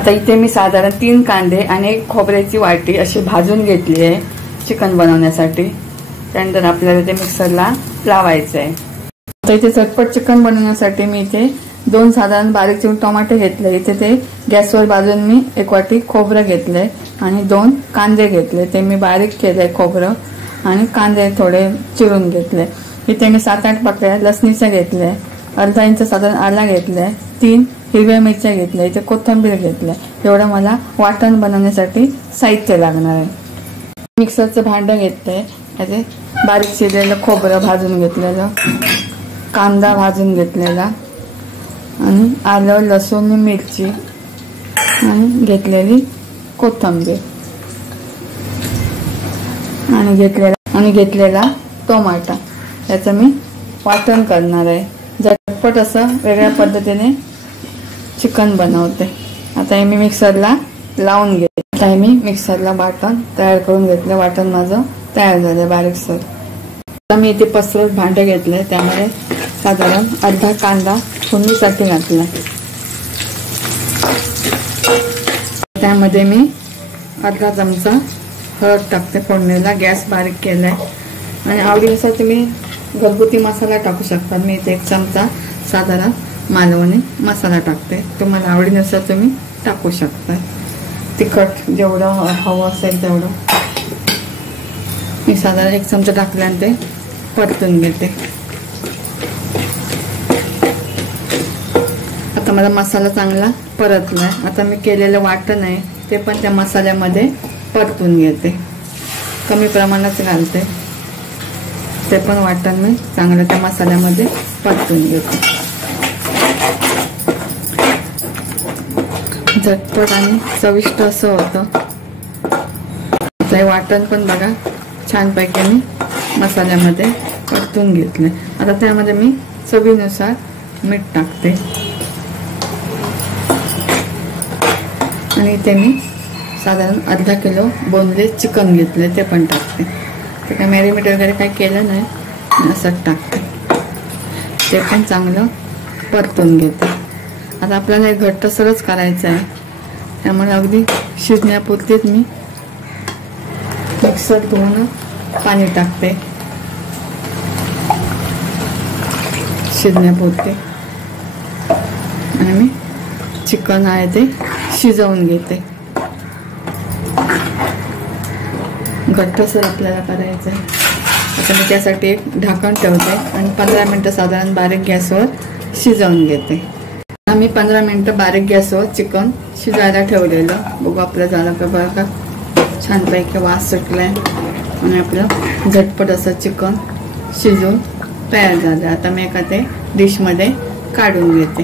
आता इथे मी साधारण 3 कांदे आणि 1 खोबऱ्याची वाटी अशी भाजून घेतली आहे चिकन बनवण्यासाठी। त्यानंतर आपल्याला ते मिक्सरला लावायचं आहे। आता इथे झटपट चिकन बनवण्यासाठी मी इथे 2 साधारण बारीक चिरून टोमॅटो घेतले। इथे ते गॅसवर भाजून मी 1 वाटी खोबरं घेतलंय आणि 2 कांदे घेतले। ते मी बारीक केलंय खोबरं आणि कांदे थोडे चिरून घेतले। इथे मी 7-8 पाकळ्या लसणीच्या घेतल्या, अर्धा इंच साधारण आला घेतलाय, 3 हिरव्या मिरच्या घेतल्या, इथे कोथिंबीर घेतल्या। एवढं मला वाटण बनवण्यासाठी साहित्य लागणार आहे। मिक्सरचं भांडं घेतलंय, त्याचे बारीक चिरलेलं खोबरं भाजून घेतलेलं, कांदा भाजून घेतलेला आणि आलं लसूण मिरची आणि घेतलेली कोथिंबीर आणि घेतलेला टोमॅटो, याचं मी वाटण करणार आहे। झटपट असं वेगळ्या पद्धतीने चिकन बनवते। आता हे मी मिक्सरला लावून घेते। आता हे मी मिक्सरला वाटण तयार करून घेतलं। वाटण माझं तयार झालं बारीकसर। आता मी इथे पसरट भांडं घेतलंय, त्यामध्ये साधारण अर्धा कांदा फोडणीसाठी घातला। त्यामध्ये मी अर्धा चमचा हळद टाकते फोडणीला। गॅस बारीक केलाय आणि आवडीनुसार तुम्ही घरगुती मसाला टाकू शकता। मी इथे 1 चमचा साधारण मालवणी मसाला टाकते, तुम्हाला आवडीनुसार तुम्ही टाकू शकता। तिखट जेवढं हवं असेल तेवढं मी साधारण 1 चमचा टाकल्यानंतर ते परतून घेते। आता माझा मसाला चांगला परतलाय। आता मी केलेलं वाटण आहे ते पण त्या मसाल्यामध्ये परतून घेते, कमी प्रमाणात घालते। ते पण वाटण मी चांगलं त्या मसाल्यामध्ये परतून घेते। झटपट आणि चविष्ट असं होतं। ते वाटण पण बघा छानपैकी मी मसाल्यामध्ये परतून घेतले। आता त्यामध्ये मी चवीनुसार मीठ टाकते आणि इथे मी साधारण अर्धा किलो बोनलेस चिकन घेतले, ते पण टाकते। ते काय मॅरिनेट वगैरे काही केलं नाही, असं टाकते। ते पण चांगलं परतून घेते। आता आपल्याला हे घट्टसरच करायचं आहे, त्यामुळे अगदी शिजण्यापुरतीच मी मिक्सर धुवून पाणी टाकते शिजण्यापुरते आणि मी चिकन आहे ते शिजवून घेते। घट्टसर आपल्याला करायचं आहे। आता मी त्यासाठी एक ढाकण ठेवते आणि 15 मिनिटं साधारण बारीक गॅसवर शिजवून घेते। आम्ही 15 मिनिटं बारीक गॅसवर चिकन शिजायला ठेवलेलं। बघू आपलं झालं का बघा, छानपैकी वास सुटलाय आणि आपलं झटपट असं चिकन शिजून तयार झालं। आता मी एका ते डिशमध्ये काढून घेते।